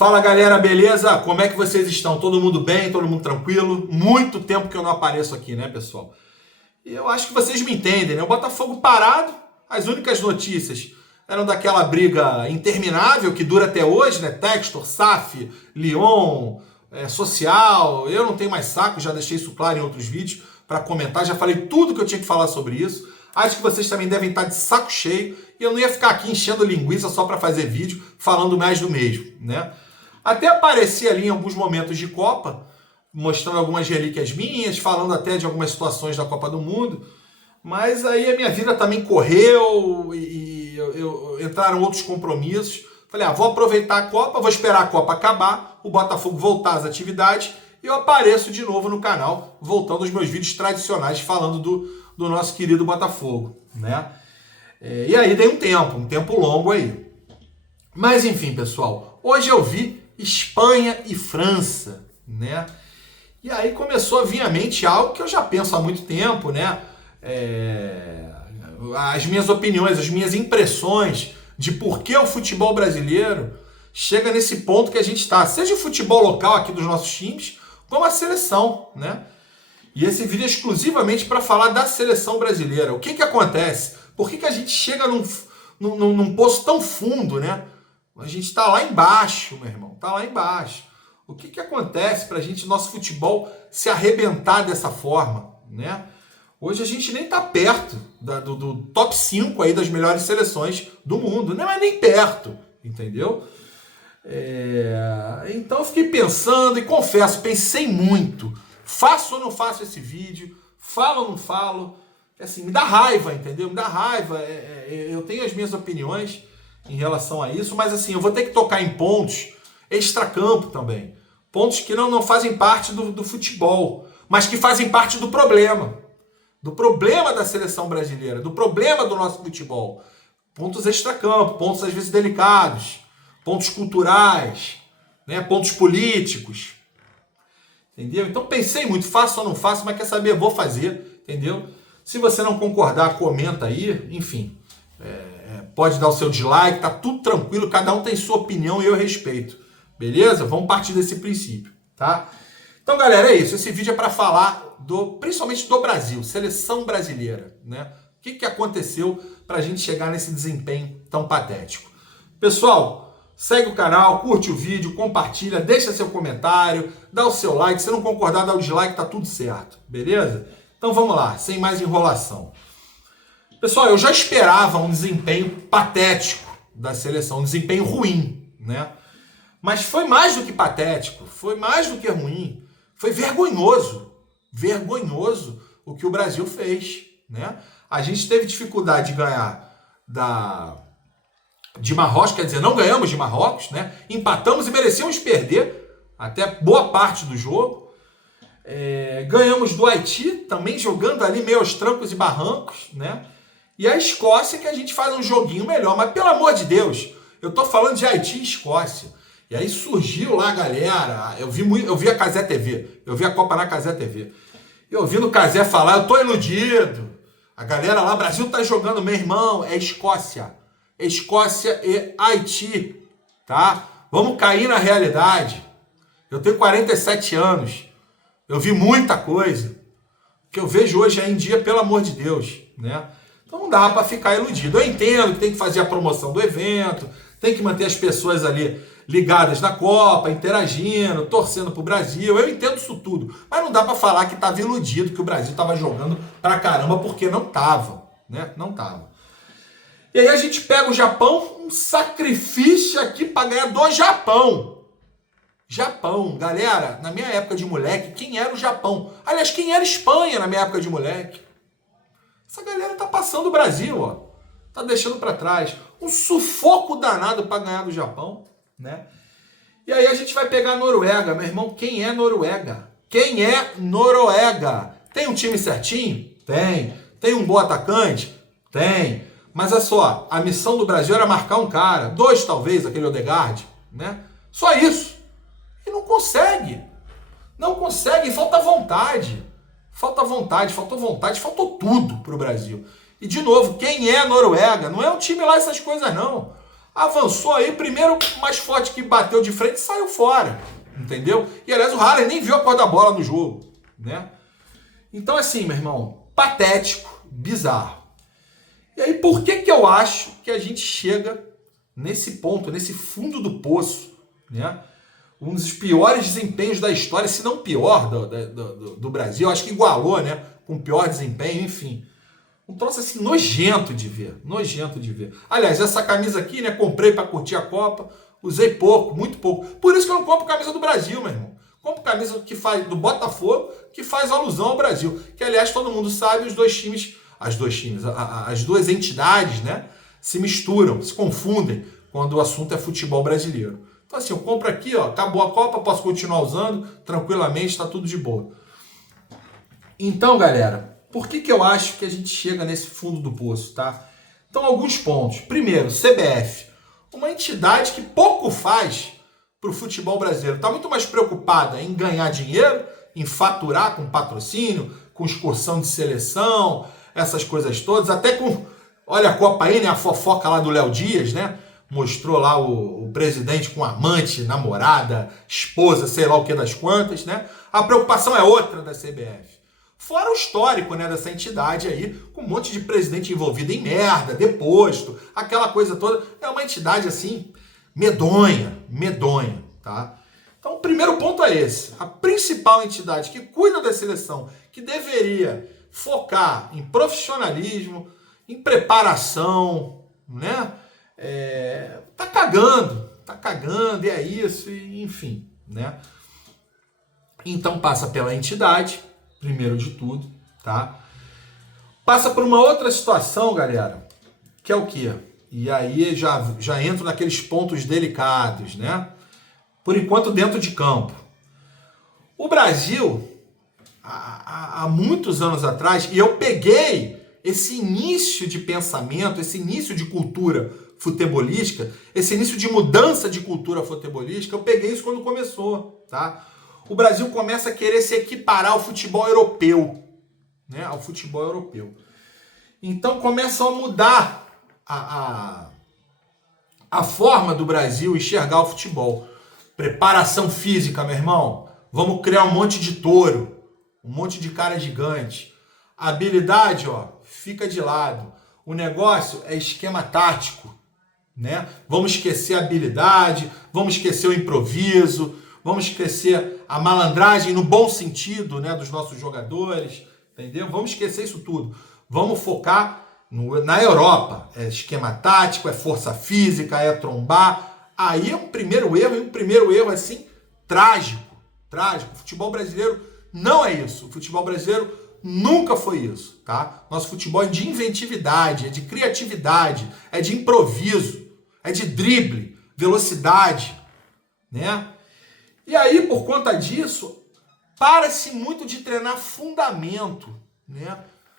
Fala galera, beleza? Como é que vocês estão? Todo mundo bem? Todo mundo tranquilo? Muito tempo que eu não apareço aqui, né, pessoal? E eu acho que vocês me entendem, né? O Botafogo parado, as únicas notícias eram daquela briga interminável que dura até hoje, né? Textor, SAF, Lyon, Social. Eu não tenho mais saco, já deixei isso claro em outros vídeos para comentar, já falei tudo que eu tinha que falar sobre isso. Acho que vocês também devem estar de saco cheio e eu não ia ficar aqui enchendo linguiça só para fazer vídeo falando mais do mesmo, né? Até apareci ali em alguns momentos de Copa, mostrando algumas relíquias minhas, falando até de algumas situações da Copa do Mundo, mas aí a minha vida também correu e entraram outros compromissos. Falei, vou aproveitar a Copa, vou esperar a Copa acabar, o Botafogo voltar às atividades e eu apareço de novo no canal, voltando aos meus vídeos tradicionais falando do nosso querido Botafogo, né? E aí dei um tempo longo aí. Mas enfim, pessoal, hoje eu vi Espanha e França, né? E aí começou a vir à mente algo que eu já penso há muito tempo, né? As minhas opiniões, as minhas impressões de por que o futebol brasileiro chega nesse ponto que a gente está, seja o futebol local aqui dos nossos times, como a seleção, né? E esse vídeo é exclusivamente para falar da seleção brasileira. O que acontece? Por que a gente chega num poço tão fundo, né? A gente está lá embaixo, meu irmão, está lá embaixo. O que acontece para a gente, nosso futebol, se arrebentar dessa forma, né? Hoje a gente nem está perto do top 5 aí das melhores seleções do mundo, não é nem perto, entendeu? Então eu fiquei pensando e confesso, pensei muito. Faço ou não faço esse vídeo? Falo ou não falo? Assim, me dá raiva, entendeu? Me dá raiva. Eu tenho as minhas opiniões em relação a isso, mas assim, eu vou ter que tocar em pontos extracampo também. Pontos que não fazem parte do futebol, mas que fazem parte do problema. Do problema da seleção brasileira, do problema do nosso futebol. Pontos extracampo, pontos às vezes delicados, pontos culturais, né? Pontos políticos. Entendeu? Então pensei muito, faço ou não faço, mas quer saber, vou fazer, entendeu? Se você não concordar, comenta aí, enfim. Pode dar o seu dislike, tá tudo tranquilo, cada um tem sua opinião e eu respeito. Beleza? Vamos partir desse princípio, tá? Então, galera, é isso. Esse vídeo é para falar principalmente do Brasil, seleção brasileira, né? O que aconteceu para a gente chegar nesse desempenho tão patético? Pessoal, segue o canal, curte o vídeo, compartilha, deixa seu comentário, dá o seu like. Se não concordar, dá o dislike, tá tudo certo, beleza? Então vamos lá, sem mais enrolação. Pessoal, eu já esperava um desempenho patético da seleção, um desempenho ruim, né? Mas foi mais do que patético, foi mais do que ruim, foi vergonhoso. Vergonhoso o que o Brasil fez, né? A gente teve dificuldade de ganhar de Marrocos, quer dizer, não ganhamos de Marrocos, né? Empatamos e merecíamos perder até boa parte do jogo. Ganhamos do Haiti, também jogando ali meio aos trancos e barrancos, né? E a Escócia que a gente faz um joguinho melhor, mas pelo amor de Deus, eu tô falando de Haiti e Escócia. E aí surgiu lá a galera, eu vi a Cazé TV, eu vi a Copa na Cazé TV. E ouvindo o Cazé falar, eu tô iludido. A galera lá, Brasil tá jogando, meu irmão, é Escócia. Escócia e Haiti, tá? Vamos cair na realidade. Eu tenho 47 anos, eu vi muita coisa que eu vejo hoje em dia, pelo amor de Deus, né? Então não dá para ficar iludido. Eu entendo que tem que fazer a promoção do evento, tem que manter as pessoas ali ligadas na Copa, interagindo, torcendo pro Brasil. Eu entendo isso tudo, mas não dá para falar que estava iludido, que o Brasil estava jogando pra caramba, porque não tava, né? Não tava. E aí a gente pega o Japão, um sacrifício aqui para ganhar do Japão. Japão, galera, na minha época de moleque, quem era o Japão? Aliás, quem era Espanha na minha época de moleque? Essa galera tá passando o Brasil, ó. Tá deixando para trás. Um sufoco danado para ganhar do Japão, né? E aí a gente vai pegar a Noruega, meu irmão. Quem é Noruega? Quem é Noruega? Tem um time certinho? Tem. Tem um bom atacante? Tem. Mas é só, a missão do Brasil era marcar um cara, 2 talvez, aquele Odegaard, né? Só isso. E não consegue. Não consegue, falta vontade. Falta vontade, faltou vontade, faltou tudo pro Brasil. E de novo, quem é a Noruega? Não é um time lá essas coisas não. Avançou aí, primeiro mais forte que bateu de frente saiu fora, entendeu? E aliás o Haller nem viu a cor da bola no jogo, né? Então assim, meu irmão, patético, bizarro. E aí por que eu acho que a gente chega nesse ponto, nesse fundo do poço, né? Um dos piores desempenhos da história, se não pior do Brasil, acho que igualou, né? Com o pior desempenho, enfim. Um troço assim nojento de ver, nojento de ver. Aliás, essa camisa aqui, né, comprei para curtir a Copa, usei pouco, muito pouco. Por isso que eu não compro camisa do Brasil, meu irmão. Compro camisa que faz do Botafogo, que faz alusão ao Brasil. Que, aliás, todo mundo sabe, as duas entidades, né, se misturam, se confundem quando o assunto é futebol brasileiro. Então assim, eu compro aqui, ó, acabou a Copa, posso continuar usando tranquilamente, tá tudo de boa. Então, galera, por que eu acho que a gente chega nesse fundo do poço, tá? Então, alguns pontos. Primeiro, CBF. Uma entidade que pouco faz para o futebol brasileiro. Está muito mais preocupada em ganhar dinheiro, em faturar com patrocínio, com excursão de seleção, essas coisas todas. Até com, olha a Copa aí, né? A fofoca lá do Léo Dias, né? Mostrou lá o presidente com amante, namorada, esposa, sei lá o que das quantas, né? A preocupação é outra da CBF. Fora o histórico, né, dessa entidade aí, com um monte de presidente envolvido em merda, deposto, aquela coisa toda. É uma entidade, assim, medonha, tá? Então, o primeiro ponto é esse. A principal entidade que cuida da seleção, que deveria focar em profissionalismo, em preparação, né? Tá cagando, e é isso, e, enfim, né? Então, passa pela entidade, primeiro de tudo, tá? Passa por uma outra situação, galera, que é o quê? E aí já entro naqueles pontos delicados, né? Por enquanto, dentro de campo. O Brasil, há muitos anos atrás, e eu peguei esse início de pensamento, esse início de cultura futebolística, esse início de mudança de cultura futebolística, eu peguei isso quando começou, tá? O Brasil começa a querer se equiparar ao futebol europeu, né? Ao futebol europeu. Então começa a mudar a forma do Brasil enxergar o futebol. Preparação física, meu irmão. Vamos criar um monte de touro, um monte de cara gigante. A habilidade, ó, fica de lado. O negócio é esquema tático, né? Vamos esquecer a habilidade, vamos esquecer o improviso, vamos esquecer a malandragem no bom sentido, né, dos nossos jogadores, entendeu? Vamos esquecer isso tudo. Vamos focar na Europa. É esquema tático, é força física, é trombar. Aí é um primeiro erro, e um primeiro erro, assim, trágico. O futebol brasileiro não é isso. O futebol brasileiro nunca foi isso, tá? Nosso futebol é de inventividade, é de criatividade, é de improviso, é de drible, velocidade, né? E aí, por conta disso, para-se muito de treinar fundamento, né?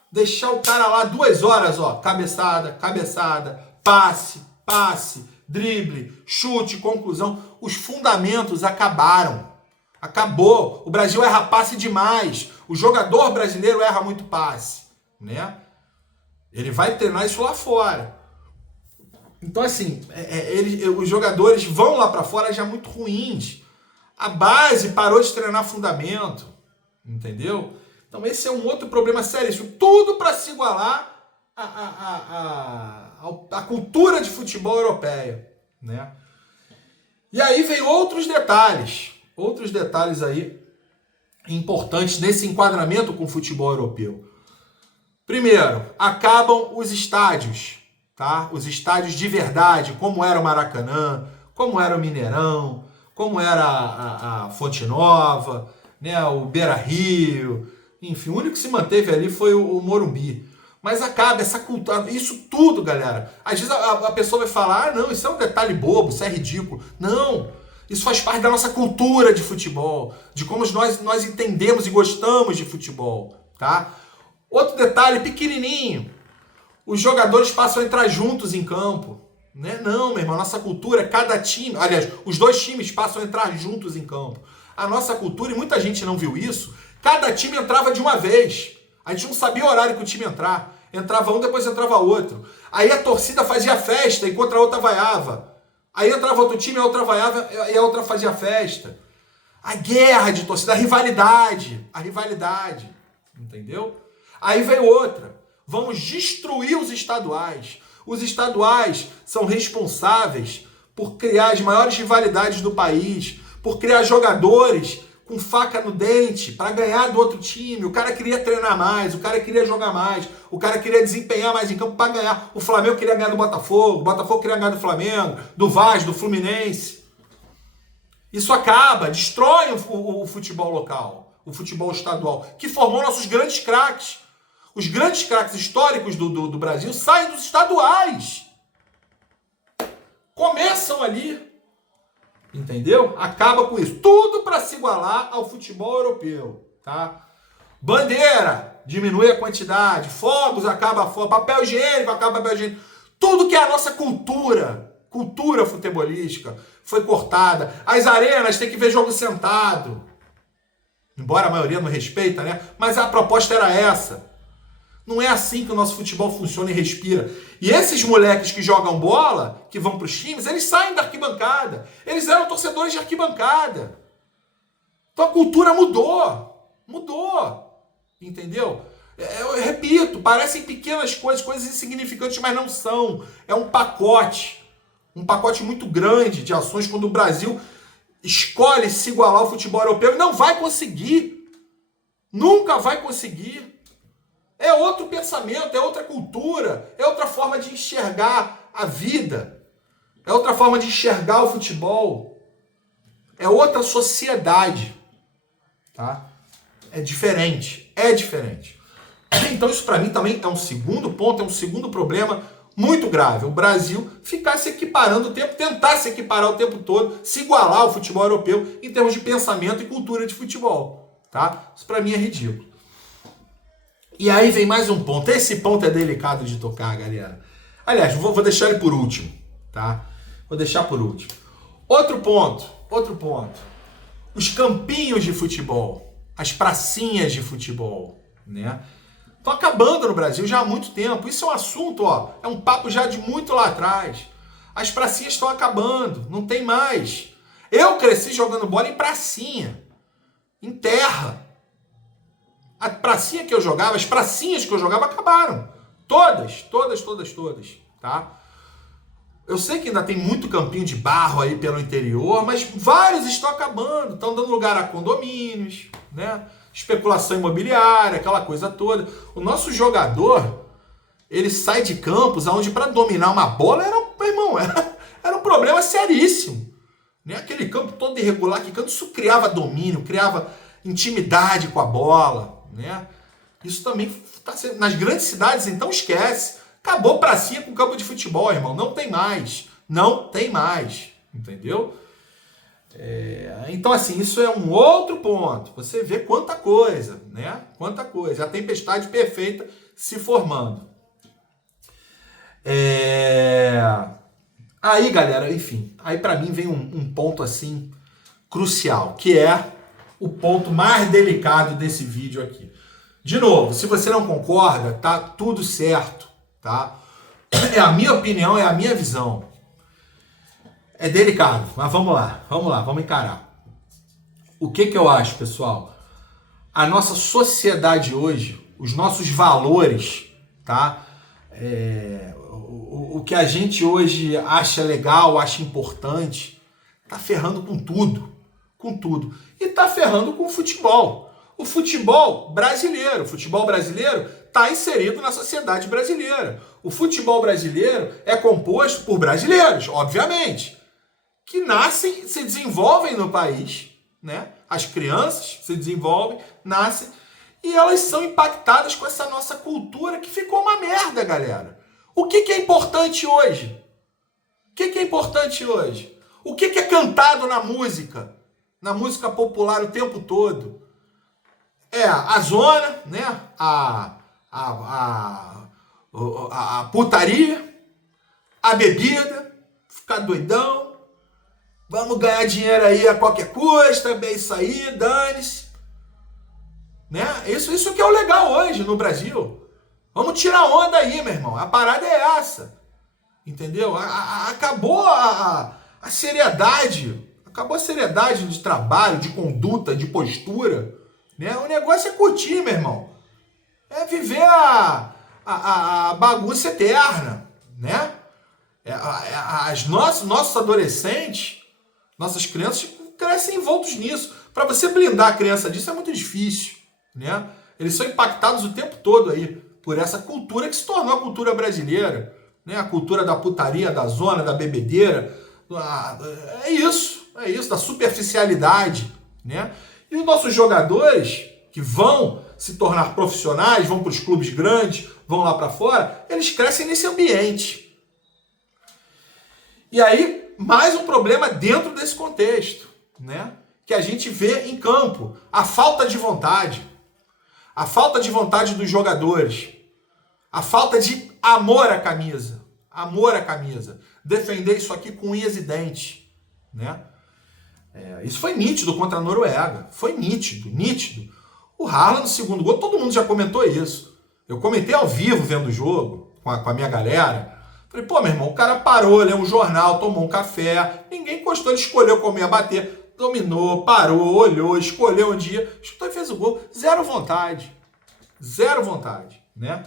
Deixar o cara lá 2 horas, ó, cabeçada, passe, drible, chute, conclusão. Os fundamentos acabaram. Acabou. O Brasil erra passe demais. O jogador brasileiro erra muito passe, né? Ele vai treinar isso lá fora. Então, assim, os jogadores vão lá para fora já muito ruins. A base parou de treinar fundamento, entendeu? Então esse é um outro problema sério. Isso tudo para se igualar à cultura de futebol europeia, né? E aí vem outros detalhes aí importantes nesse enquadramento com o futebol europeu. Primeiro, acabam os estádios, tá? Os estádios de verdade, como era o Maracanã, como era o Mineirão, como era a Fonte Nova, né, o Beira-Rio, enfim, o único que se manteve ali foi o Morumbi. Mas acaba essa cultura, isso tudo, galera. Às vezes a pessoa vai falar, não, isso é um detalhe bobo, isso é ridículo. Não, isso faz parte da nossa cultura de futebol, de como nós entendemos e gostamos de futebol, tá? Outro detalhe pequenininho, os jogadores passam a entrar juntos em campo. Né? Não, meu irmão, a nossa cultura, cada time, aliás, os 2 times passam a entrar juntos em campo. A nossa cultura, e muita gente não viu isso, cada time entrava de uma vez. A gente não sabia o horário que o time entrar. Entrava um, depois entrava outro. Aí a torcida fazia festa enquanto a outra vaiava. Aí entrava outro time, a outra vaiava e a outra fazia festa. A guerra de torcida, a rivalidade, entendeu? Aí veio outra. Vamos destruir os estaduais. Os estaduais são responsáveis por criar as maiores rivalidades do país, por criar jogadores com faca no dente para ganhar do outro time. O cara queria treinar mais, o cara queria jogar mais, o cara queria desempenhar mais em campo para ganhar. O Flamengo queria ganhar do Botafogo, o Botafogo queria ganhar do Flamengo, do Vasco, do Fluminense. Isso acaba, destrói o futebol local, o futebol estadual, que formou nossos grandes craques. Os grandes craques históricos do Brasil saem dos estaduais. Começam ali. Entendeu? Acaba com isso. Tudo para se igualar ao futebol europeu. Tá? Bandeira, diminui a quantidade. Fogos, acaba fogo. Papel higiênico, acaba papel higiênico. Tudo que é a nossa cultura futebolística, foi cortada. As arenas tem que ver jogo sentado. Embora a maioria não respeita, né? Mas a proposta era essa. Não é assim que o nosso futebol funciona e respira. E esses moleques que jogam bola, que vão para os times, eles saem da arquibancada. Eles eram torcedores de arquibancada. Então a cultura mudou. Mudou. Entendeu? Eu repito, parecem pequenas coisas, coisas insignificantes, mas não são. É um pacote. Um pacote muito grande de ações quando o Brasil escolhe se igualar ao futebol europeu e não vai conseguir. Nunca vai conseguir. É outro pensamento, é outra cultura, é outra forma de enxergar a vida, é outra forma de enxergar o futebol, é outra sociedade, tá? É diferente, Então isso para mim também é um segundo ponto, é um segundo problema muito grave. O Brasil ficar se equiparando o tempo, tentar se equiparar o tempo todo, se igualar ao futebol europeu em termos de pensamento e cultura de futebol, tá? Isso para mim é ridículo. E aí vem mais um ponto. Esse ponto é delicado de tocar, galera. Aliás, vou deixar ele por último, tá? Vou deixar por último. Outro ponto. Os campinhos de futebol, as pracinhas de futebol, né? Estão acabando no Brasil já há muito tempo. Isso é um assunto, é um papo já de muito lá atrás. As pracinhas estão acabando, não tem mais. Eu cresci jogando bola em pracinha, em terra. A pracinha que eu jogava, as pracinhas que eu jogava acabaram. Todas, tá? Eu sei que ainda tem muito campinho de barro aí pelo interior, mas vários estão acabando, estão dando lugar a condomínios, né? Especulação imobiliária, aquela coisa toda. O nosso jogador, ele sai de campos onde para dominar uma bola era um problema seríssimo. Né? Aquele campo todo irregular, isso criava domínio, criava intimidade com a bola. Né? Isso também tá sendo... Nas grandes cidades, então esquece. Acabou pracinha com campo de futebol, irmão. Não tem mais. Entendeu? Então, assim, isso é um outro ponto. Você vê quanta coisa, né? Quanta coisa. A tempestade perfeita se formando. Aí, galera, enfim. Aí, pra mim, vem um ponto, assim, crucial, que é o ponto mais delicado desse vídeo aqui. De novo, se você não concorda, tá tudo certo, tá? É a minha opinião, é a minha visão. É delicado, mas vamos lá, vamos encarar. O que eu acho, pessoal? A nossa sociedade hoje, os nossos valores, tá? O que a gente hoje acha legal, acha importante, tá ferrando com tudo. E tá ferrando com o futebol. O futebol brasileiro está inserido na sociedade brasileira. O futebol brasileiro é composto por brasileiros, obviamente, que nascem, se desenvolvem no país, né? As crianças se desenvolvem, nascem, e elas são impactadas com essa nossa cultura que ficou uma merda, galera. O que é importante hoje? O que é importante hoje? O que é cantado na música? Na música popular o tempo todo? A zona, né? A putaria, a bebida, ficar doidão, vamos ganhar dinheiro aí a qualquer custa, é isso aí, dane-se. Né? Isso que é o legal hoje no Brasil. Vamos tirar onda aí, meu irmão. A parada é essa. Entendeu? Acabou a seriedade. Acabou a seriedade de trabalho, de conduta, de postura. Né? O negócio é curtir, meu irmão. É viver a bagunça eterna. Né? Nossos adolescentes, nossas crianças crescem envoltos nisso. Para você blindar a criança disso é muito difícil. Né? Eles são impactados o tempo todo aí por essa cultura que se tornou a cultura brasileira. Né? A cultura da putaria, da zona, da bebedeira. É isso, da superficialidade. Né? E os nossos jogadores que vão se tornar profissionais, vão para os clubes grandes, vão lá para fora, eles crescem nesse ambiente. E aí, mais um problema dentro desse contexto, né? Que a gente vê em campo, a falta de vontade. A falta de vontade dos jogadores. A falta de amor à camisa. Amor à camisa. Defender isso aqui com unhas e dentes. Né? Isso foi nítido contra a Noruega. Foi nítido. O Haaland no segundo gol, todo mundo já comentou isso. Eu comentei ao vivo vendo o jogo com a minha galera. Falei, pô, meu irmão, o cara parou, leu um jornal, tomou um café. Ninguém encostou, ele escolheu como ia bater. Dominou, parou, olhou, escolheu um dia, chutou e fez o gol. Zero vontade. Né?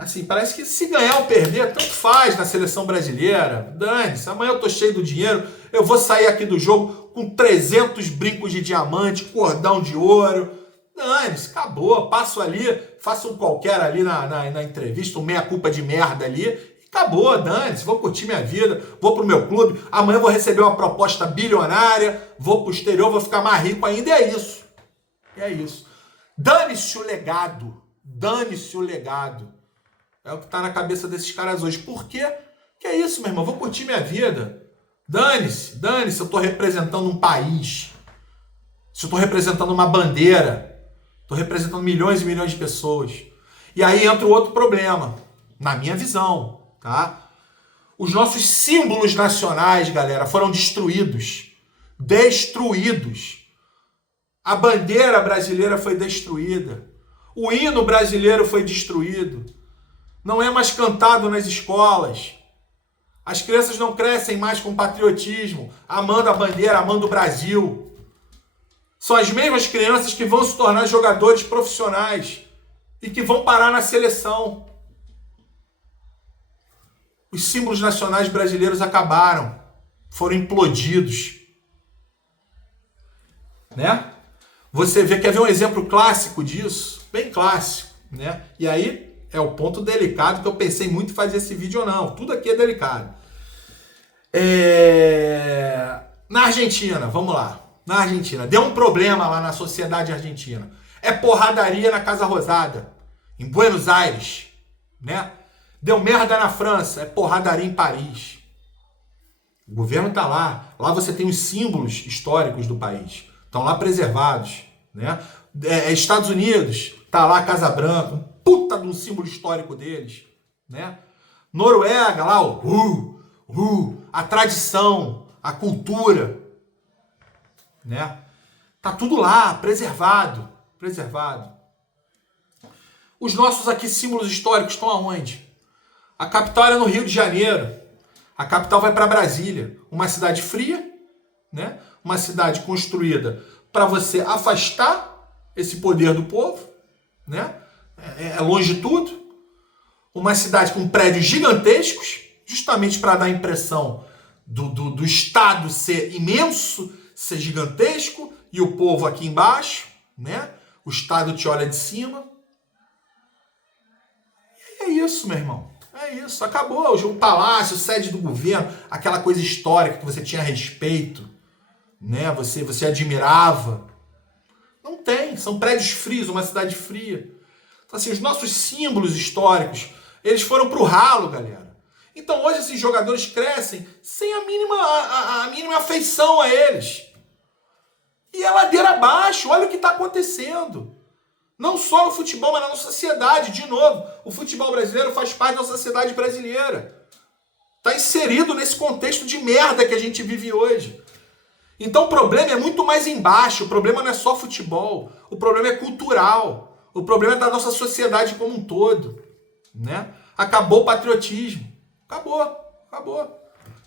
Assim, parece que se ganhar ou perder, tanto faz na seleção brasileira. Dane-se, amanhã eu tô cheio do dinheiro, eu vou sair aqui do jogo com 300 brincos de diamante, cordão de ouro. Dane-se, acabou. Passo ali, faço um qualquer ali na entrevista, um meia-culpa de merda ali. Acabou, dane-se, vou curtir minha vida, vou pro meu clube, amanhã vou receber uma proposta bilionária, vou pro exterior, vou ficar mais rico ainda, é isso. Dane-se o legado. É o que tá na cabeça desses caras hoje. Por quê? Que é isso, meu irmão, vou curtir minha vida. Dane-se, eu tô representando um país. Se eu tô representando uma bandeira, tô representando milhões e milhões de pessoas. E aí entra o outro problema, na minha visão. Tá? Os nossos símbolos nacionais, galera, foram destruídos. A bandeira brasileira foi destruída. O hino brasileiro foi destruído. Não é mais cantado nas escolas. As crianças não crescem mais com patriotismo, amando a bandeira, amando o Brasil. São as mesmas crianças que vão se tornar jogadores profissionais e que vão parar na seleção. Os símbolos nacionais brasileiros acabaram, foram implodidos. Né? Você quer ver um exemplo clássico disso? Bem clássico. Né? E aí é o ponto delicado que eu pensei muito em fazer esse vídeo ou não. Tudo aqui é delicado. Na Argentina, vamos lá. Na Argentina, deu um problema lá na sociedade argentina. É porradaria na Casa Rosada, em Buenos Aires. Né? Deu merda na França, é porradaria em Paris. O governo está lá. Lá você tem os símbolos históricos do país. Estão lá preservados. Né? Estados Unidos, está lá a Casa Branca, um puta de um símbolo histórico deles. Né? Noruega, lá a tradição, a cultura. Né? Tá tudo lá, preservado. Os nossos aqui símbolos históricos estão aonde? A capital era no Rio de Janeiro. A capital vai para Brasília. Uma cidade fria, né? Uma cidade construída para você afastar esse poder do povo. Né? É longe de tudo. Uma cidade com prédios gigantescos, justamente para dar a impressão do Estado ser imenso, ser gigantesco, e o povo aqui embaixo. Né? O Estado te olha de cima. E é isso, meu irmão. É isso, acabou. O palácio, sede do governo, aquela coisa histórica que você tinha respeito, né? Você admirava. Não tem, são prédios frios, uma cidade fria. Então, assim, os nossos símbolos históricos, eles foram pro ralo, galera. Então, hoje esses jogadores crescem sem a mínima afeição a eles. E é ladeira abaixo, olha o que está acontecendo. Não só no futebol, mas na nossa sociedade. De novo, o futebol brasileiro faz parte da sociedade brasileira. Está inserido nesse contexto de merda que a gente vive hoje. Então o problema é muito mais embaixo. O problema não é só futebol. O problema é cultural. O problema é da nossa sociedade como um todo, né? Acabou o patriotismo. Acabou.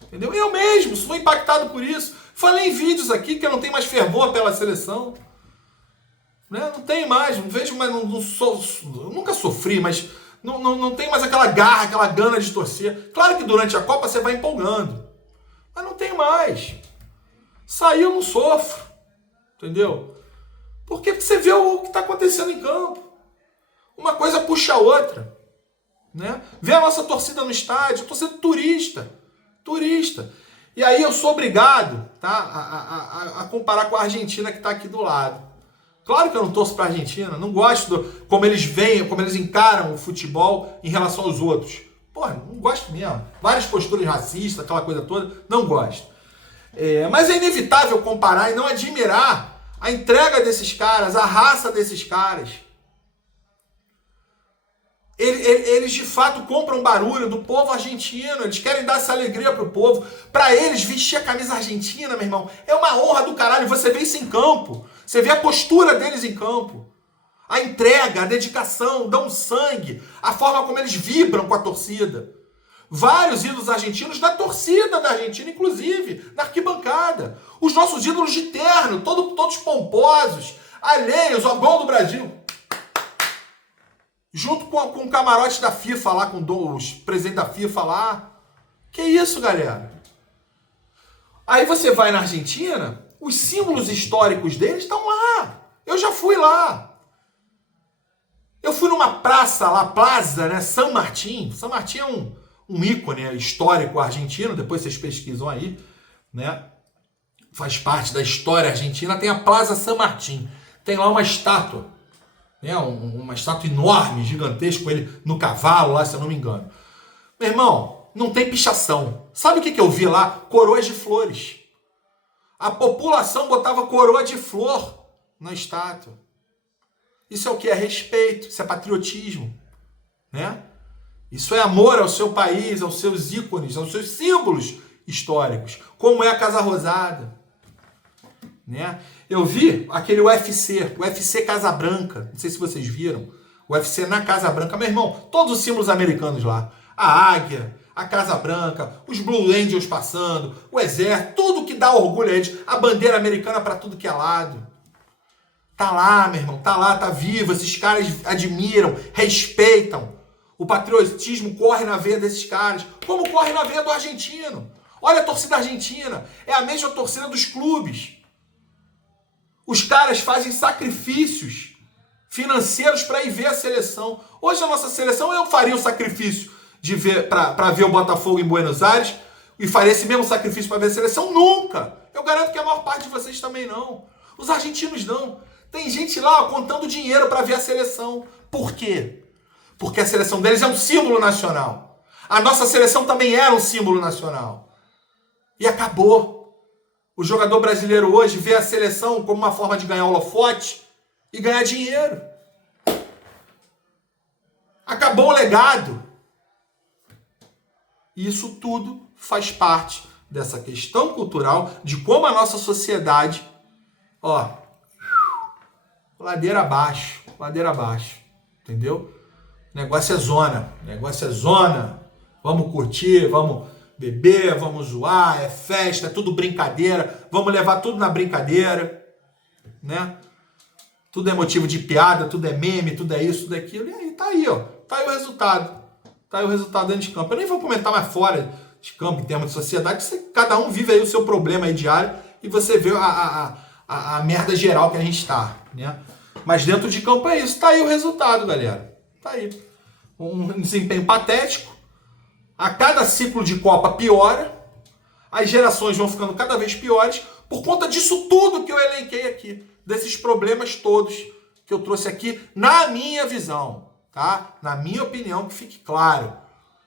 Entendeu? Eu mesmo sou impactado por isso. Falei em vídeos aqui que eu não tenho mais fervor pela seleção. Né? Não tenho mais, não vejo mais, nunca sofri, mas não tenho mais aquela garra, aquela gana de torcer. Claro que durante a Copa você vai empolgando, mas não tem mais. Saiu, eu não sofro, entendeu? Porque você vê o que está acontecendo em campo. Uma coisa puxa a outra. Né? Vê a nossa torcida no estádio, torcida turista. E aí eu sou obrigado, tá, a comparar com a Argentina que está aqui do lado. Claro que eu não torço para a Argentina, não gosto como eles veem, como eles encaram o futebol em relação aos outros. Porra, não gosto mesmo. Várias posturas racistas, aquela coisa toda, não gosto. Mas é inevitável comparar e não admirar a entrega desses caras, a raça desses caras. Eles de fato compram barulho do povo argentino, eles querem dar essa alegria pro povo. Para eles, vestir a camisa argentina, meu irmão, é uma honra do caralho. Você vê isso em campo, você vê a postura deles em campo, a entrega, a dedicação, dão sangue, a forma como eles vibram com a torcida. Vários ídolos argentinos da torcida da Argentina, inclusive, na arquibancada. Os nossos ídolos de terno, todos pomposos, alheios ao gol do Brasil. Junto com o camarote da FIFA lá, com os presidentes da FIFA lá. Que isso, galera? Aí você vai na Argentina, os símbolos históricos deles estão lá. Eu já fui lá. Eu fui numa praça lá, Plaza, né? San Martín. San Martín é um ícone histórico argentino, depois vocês pesquisam aí, né? Faz parte da história argentina. Tem a Plaza San Martín. Tem lá uma estátua. Uma estátua enorme, gigantesca, com ele no cavalo lá, se eu não me engano. Meu irmão, não tem pichação. Sabe o que eu vi lá? Coroas de flores. A população botava coroa de flor na estátua. Isso é o que? É respeito, isso é patriotismo. Né? Isso é amor ao seu país, aos seus ícones, aos seus símbolos históricos. Como é a Casa Rosada. Né? Eu vi aquele UFC Casa Branca, não sei se vocês viram, o UFC na Casa Branca, meu irmão, todos os símbolos americanos lá, a águia, a Casa Branca, os Blue Angels passando, o exército, tudo que dá orgulho a eles, a bandeira americana para tudo que é lado. Tá lá, meu irmão, tá lá, tá vivo, esses caras admiram, respeitam. O patriotismo corre na veia desses caras, como corre na veia do argentino. Olha a torcida argentina, é a mesma torcida dos clubes. Os caras fazem sacrifícios financeiros para ir ver a seleção. Hoje a nossa seleção, eu faria um sacrifício de ver para ver o Botafogo em Buenos Aires e faria esse mesmo sacrifício para ver a seleção? Nunca! Eu garanto que a maior parte de vocês também não. Os argentinos não. Tem gente lá contando dinheiro para ver a seleção. Por quê? Porque a seleção deles é um símbolo nacional. A nossa seleção também era um símbolo nacional. E acabou. O jogador brasileiro hoje vê a seleção como uma forma de ganhar holofote e ganhar dinheiro. Acabou o legado. Isso tudo faz parte dessa questão cultural de como a nossa sociedade, ladeira abaixo, entendeu? Negócio é zona. Vamos curtir, vamos beber, vamos zoar, é festa, é tudo brincadeira, vamos levar tudo na brincadeira, né? Tudo é motivo de piada, tudo é meme, tudo é isso, tudo é aquilo, e aí tá aí, ó, tá aí o resultado. Tá aí o resultado dentro de campo. Eu nem vou comentar mais fora de campo, em termos de sociedade, cada um vive aí o seu problema aí diário e você vê a merda geral que a gente tá, né? Mas dentro de campo é isso, tá aí o resultado, galera. Tá aí. Um desempenho patético. A cada ciclo de Copa piora, as gerações vão ficando cada vez piores por conta disso tudo que eu elenquei aqui, desses problemas todos que eu trouxe aqui na minha visão, tá? Na minha opinião, que fique claro.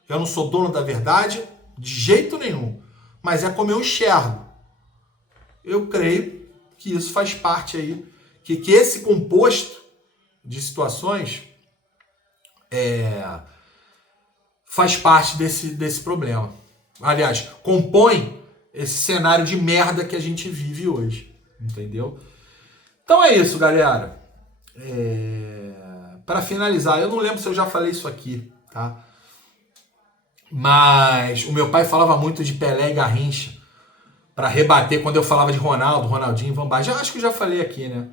Eu não sou dono da verdade de jeito nenhum, mas é como eu enxergo. Eu creio que isso faz parte aí, que esse composto de situações faz parte desse problema. Aliás, compõe esse cenário de merda que a gente vive hoje. Entendeu? Então é isso, galera. para finalizar, eu não lembro se eu já falei isso aqui, tá? Mas o meu pai falava muito de Pelé e Garrincha para rebater quando eu falava de Ronaldo, Ronaldinho, Van Basten. Já acho que eu já falei aqui, né?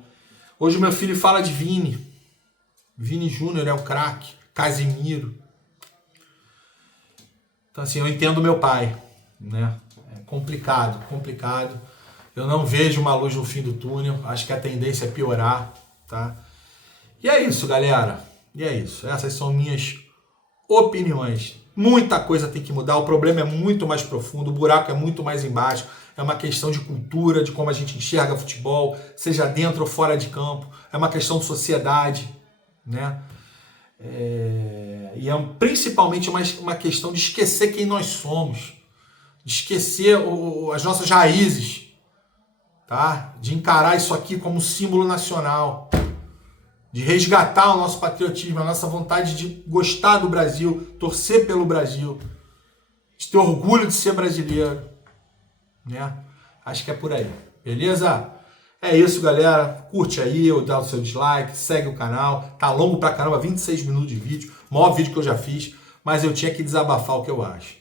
Hoje o meu filho fala de Vini Júnior é um craque, Casimiro. Então assim, eu entendo meu pai, né? É complicado. Eu não vejo uma luz no fim do túnel, acho que a tendência é piorar, tá? E é isso, galera. E é isso. Essas são minhas opiniões. Muita coisa tem que mudar, o problema é muito mais profundo, o buraco é muito mais embaixo. É uma questão de cultura, de como a gente enxerga futebol, seja dentro ou fora de campo. É uma questão de sociedade, né? E é principalmente uma questão de esquecer quem nós somos, de esquecer as nossas raízes, tá? De encarar isso aqui como símbolo nacional, de resgatar o nosso patriotismo, a nossa vontade de gostar do Brasil, torcer pelo Brasil, de ter orgulho de ser brasileiro, né? Acho que é por aí, beleza? É isso, galera. Curte aí, dá o seu dislike, segue o canal. Tá longo pra caramba, 26 minutos de vídeo, maior vídeo que eu já fiz, mas eu tinha que desabafar o que eu acho.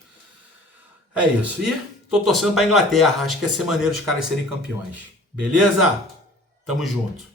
É isso. E tô torcendo pra Inglaterra, acho que ia ser maneiro os caras serem campeões. Beleza? Tamo junto.